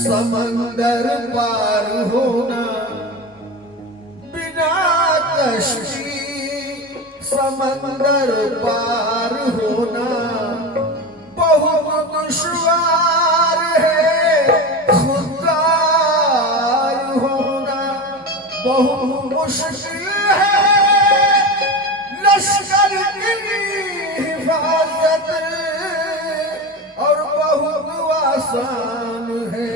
समंदर पार होना, बिना कश्ती समंदर पार होना बहुत दुश्वार है, खुददार होना बहुत मुश्किल है, लश्कर की हिफाजत और बहुत आसान है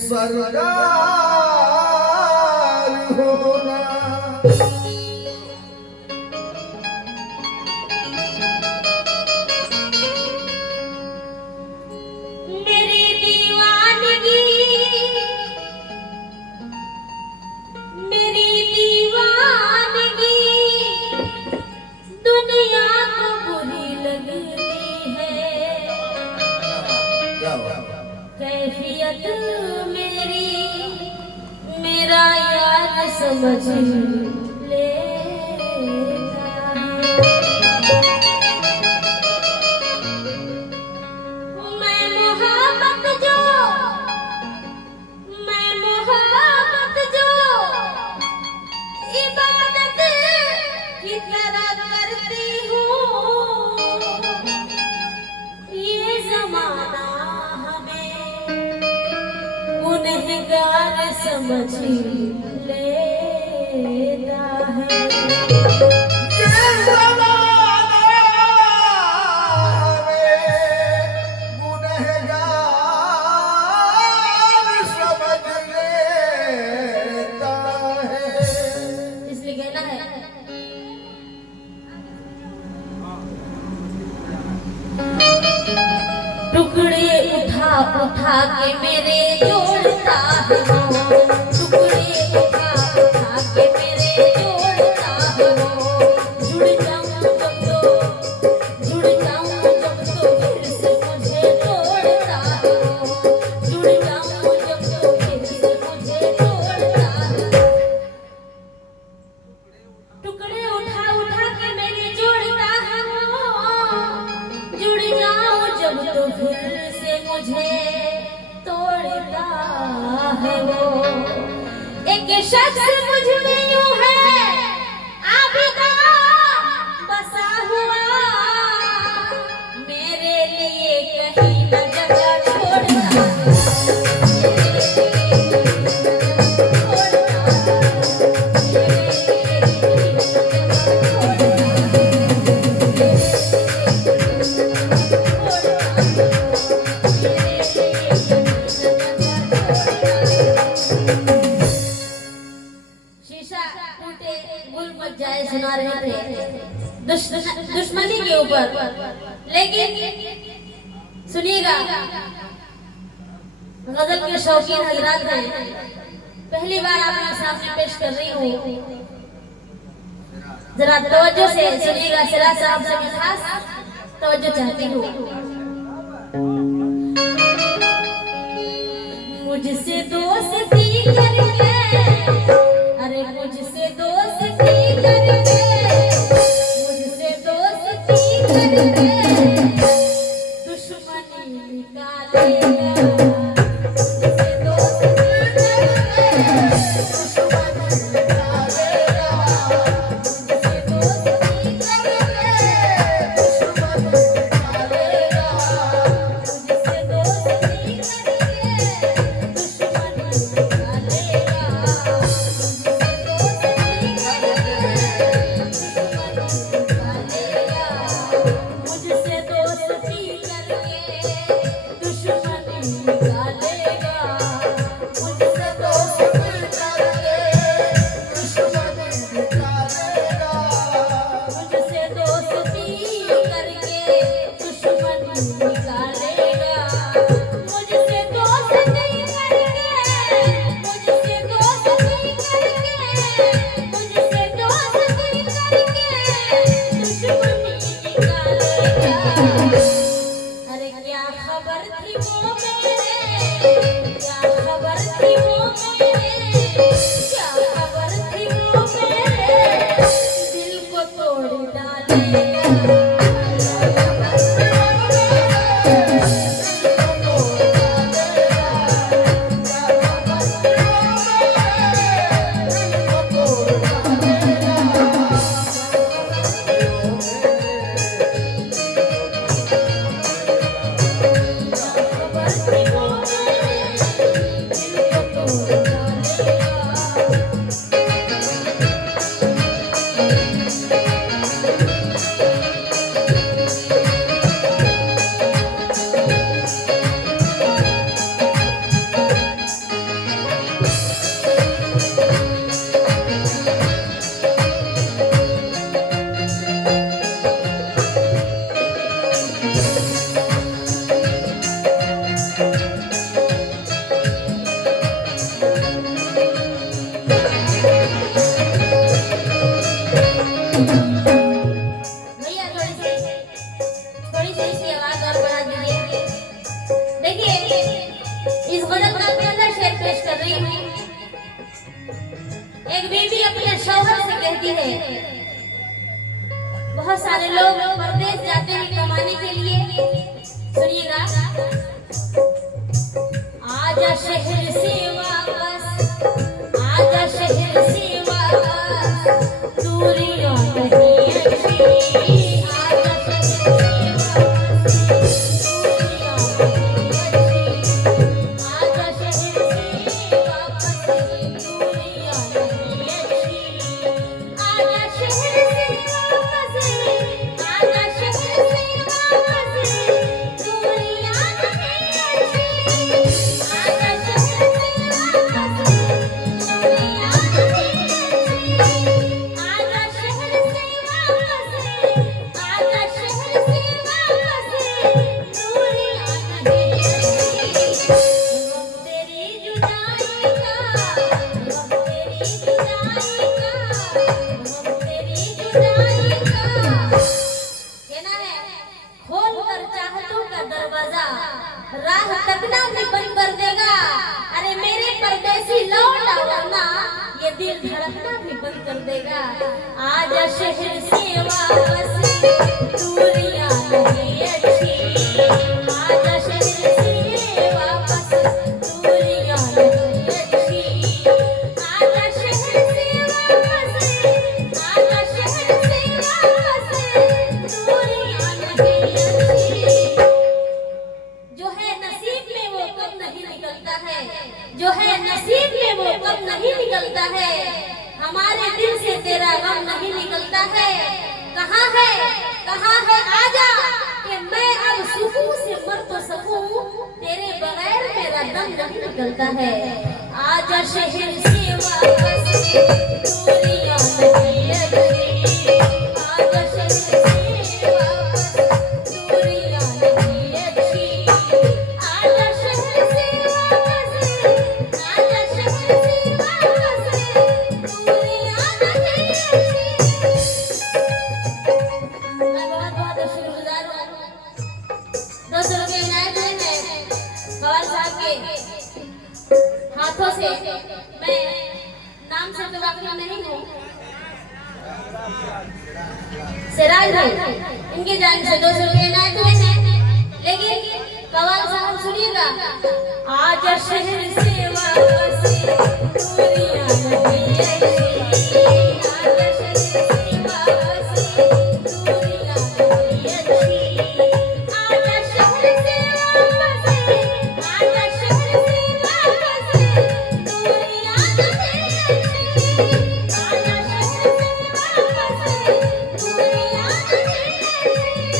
सरदार होना। मेरी दीवानगी, मेरी दीवानगी दुनिया को बुरी लगती है, कैफियत मेरी मेरा यार समझ लेता है। मैं मोहब्बत जो इबादत की तरह करती हूँ, ये जमाना गुनहगार समझ लेता है। ये ज़माना हमें गुनहगार समझ लेता है। इसलिए कहना है टुकड़े उठा उठा के मेरे जोड़ता है वो, टुकड़े उठा उठा के मेरे जोड़ता है वो, जुड़ जाऊं जब तो फिर से मुझे तोड़ता है वो, जुड़ जाऊं जब तो फिर से मुझे तोड़ता है। टुकड़े उठा उठा के मेरे जोड़ता है वो, जुड़ जाऊं जब तो फिर से मुझे तोड़ता है वो। एक शख्स मुझ में यूं है आबिदा बसा हुआ, मेरे लिए कहीं न जगह छोड़ता है, सुना रहे थे दुश्मनी के ऊपर, लेकिन सुनिएगा गजल के शौकीन हजरात हैं, पहली बार आपके सामने पेश कर रही हूँ, जरा तवज्जो से सुनिएगा। सिराज साहब से मैं खास तवज्जो चाहती हूँ। मुझसे दोस्ती करके, अरे मुझसे दोस्ती करके, मुझसे दोस्ती करके दुश्मनी निकालेगा, मुझसे दोस्ती करके दुश्मनी निकालेगा, मुझसे दोस्ती करके दुश्मनी निकालेगा, मुझसे दोस्ती करके दुश्मनी निकालेगा। भैया थोड़ी सी इसकी आवाज और बढ़ा दीजिए। देखिए इस गजल का मैं अंदर शेर पेश कर रही हूँ। एक बीवी अपने शौहर से कहती है, बहुत सारे लोग परदेश जाते हैं कमाने के लिए। सुनिएगा, आजा शहर से वापस, आजा शहर से वापस, दूरियां नहीं अच्छी, आजा शहर से वापस, दूरियां नहीं अच्छी, आजा शहर से वापस, दूरियां नहीं अच्छी, आजा शहर से वापस, आजा शहर से वापस, दूरियां नहीं अच्छी, आजा शहर से वापस, दूरियां नहीं अच्छी, आजा शहर से वापस, आजा शहर से वापस, दूरियां नहीं अच्छी। वक्त तेरी जुदाई का, वक्त तेरी जुदाई का, वक्त तेरी जुदाई का। कहना है, खोल कर चाहतों का दरवाजा, राह तकना भी बंद कर देगा। अरे मेरे परदेसी लौट आओ वरना ये दिल धड़कना भी बंद कर देगा। आजा शहर से वापस, दूरियां नहीं अच्छी, आजा शहर से वापस, दूरियां नहीं अच्छी, आजा शहर से वापस, आजा शहर से वापस, दूरियां नहीं अच्छी। जो है नसीब में वो कब नहीं निकलता है, जो है नसीब में वो कब नहीं निकलता है, हमारे दिल से तेरा गम नहीं निकलता है। कहाँ है आजा कि मैं अब सुकून से मर तो सकूं, तेरे बगैर मेरा दम नहीं निकलता है। आजा शहर से वापस, दूरियां नहीं अच्छी, आजा शहर से वापस, दूरियां नहीं अच्छी, आजा शहर से वापस, आजा शहर से वापस, दूरियां नहीं अच्छी। मैं बहुत शुक्रगुजार हूँ दोस्तों के इनायत में कवाल साहब के हाथों से। मैं नाम से तो वाकिफ नहीं हूँ, सिराज भाई इनकी जान से 200 रुपये इनायत हुए हैं। लेकिन कवाल साहब सुनिएगा, आजा शहर से वापस, दूरियां नहीं अच्छी, आजा शहर से वापस, दूरियां नहीं अच्छी, आजा शहर से वापस, आजा शहर से वापस, दूरियां नहीं अच्छी, आजा शहर से वापस, दूरियां नहीं अच्छी,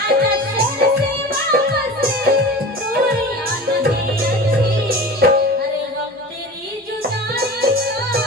आजा शहर से वापस, दूरियां नहीं अच्छी। अरे गम तेरी जुदाई का,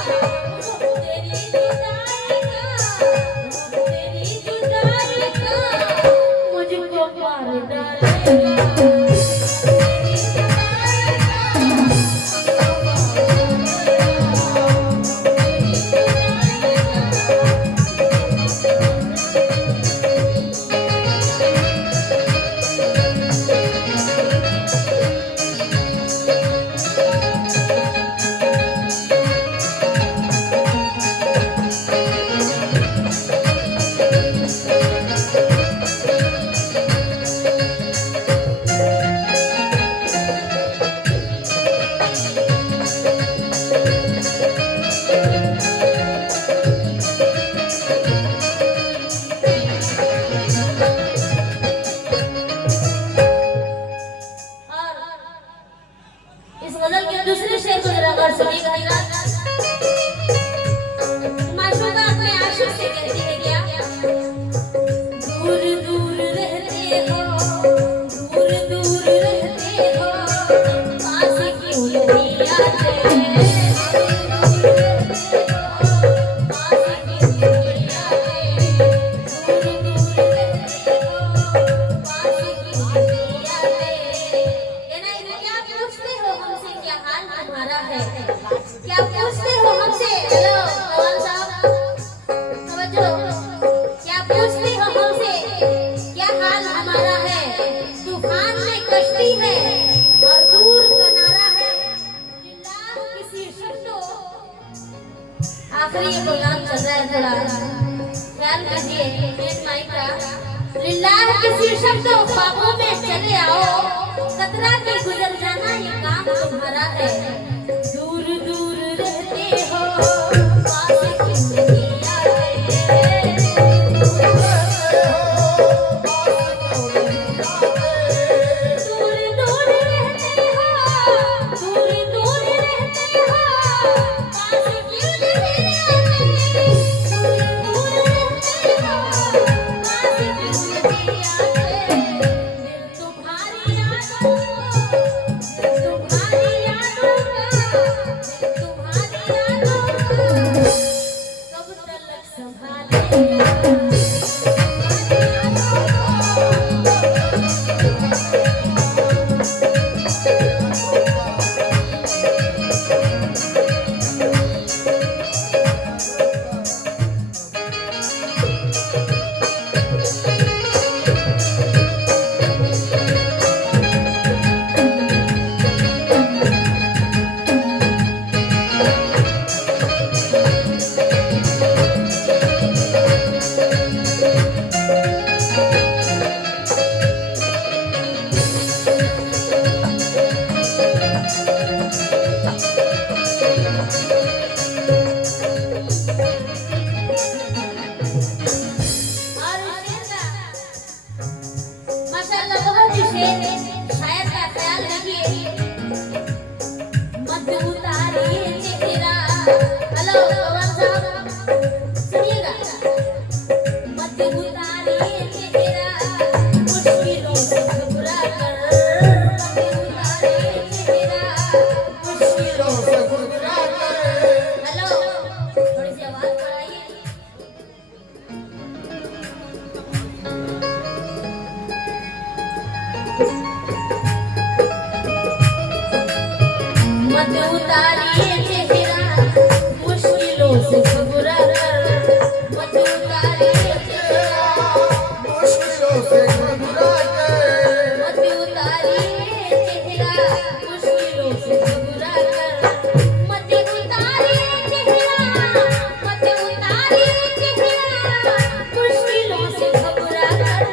आखिरी ये प्रोग्राम चल रहा है, थोड़ा ख्याल कीजिए मेन माइक का। लिल्लाह के शीर्षक तो ख्वाबों में चले आओ, कतरा के गुजर जाना ये काम तुम्हारा है। दूर दूर रहते हो पास क्यों नहीं आते, दूर दूर रहते हो, दूर दूर रहते हो पास क्यों नहीं आते, दूर दूर रहते हो पास क्यों नहीं आते। दिल तुम्हारी यादों को, दिल तुम्हारी यादों का, दिल तुम्हारी यादों का कब तलक संभालेगा। माशाअल्लाह बहुत ही शेर शायर का ख्याल रखिए। मध्य उतारिए चेहरा, हेलो पवन साहब सुनिएगा। मध्य उतारिए चेहरा मुश्किलों से घबरा कर, मध्य उतारिए चेहरा मुश्किलों से घबरा कर। हेलो थोड़ी सी आवाज बढ़ाइए। मध्य उतारिए चेहरा मुश्किलों से घबरा कर, मध्य उतारिए चेहरा मुश्किलों से घबरा के, मध्य उतारिए चेहरा मुश्किलों से घबरा कर, मध्य उतारिए चेहरा, मध्य उतारिए चेहरा मुश्किलों से घबरा कर।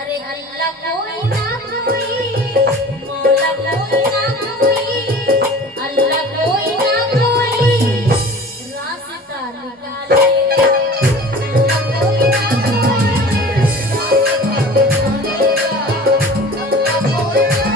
अरे अल्लाह कोई ना कोई, मौला कोई ना कोई, अल्लाह कोई ना कोई रास्ता निकालेगा, अल्लाह कोई ना कोई रास्ता निकालेगा, अल्लाह कोई ना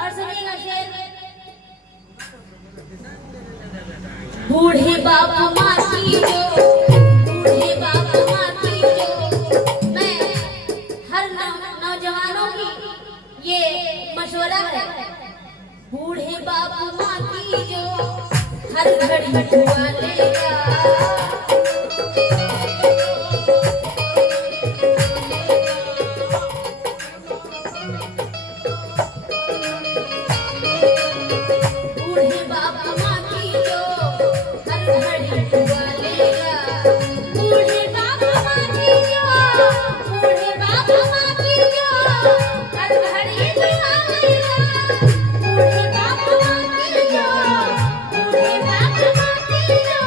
और सुनिएगा शेर। बूढ़े बाप माटी जो, बूढ़े बाप माटी जो, मैं हर नौजवानों की ये मशवरा है। बूढ़े बाप माटी जो हर घड़ी दुआ लेगा, बूढ़े बाप माटी जो हर घड़ी दुआ लेगा, बूढ़े बाप माटी जो, बूढ़े बाप माटी जो हर घड़ी दुआ लेगा, बूढ़े बाप माटी जो, बूढ़े बाप माटी जो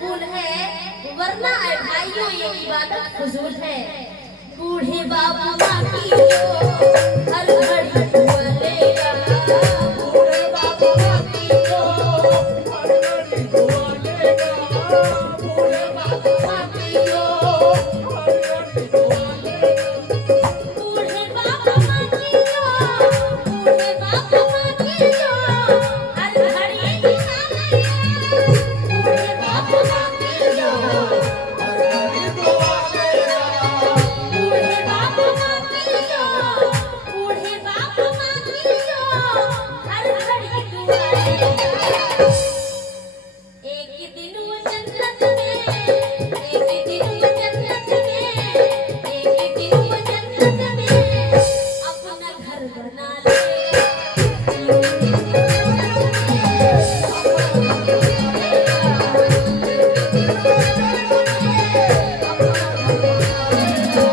कबूल है, वरना ऐ भाइयों ये इबादत फजूल है। बूढ़े बाबा माटी जो हर घड़ी दुआ लेगा, बूढ़े बाबा माटी जो हर घड़ी दुआ लेगा, बूढ़े बाबा माटी जो हर घड़ी दुआ लेगा, बूढ़े बाबा माटी जो, बूढ़े बाबा माटी जो हर घड़ी दुआ लेगा, बूढ़े बाबा माटी जो हर घड़ी दुआ लेगा। बूढ़े बाबा माटी जो, बूढ़े बाबा माटी जो हर घड़ी दुआ लेगा। एक दिन वो जन्नत में, एक दिन वो जन्नत में, एक दिन वो जन्नत में अपना घर बना लेगा, एक दिन वो जन्नत में अपना घर बना लेगा, एक दिन वो जन्नत में अपना घर बना लेगा।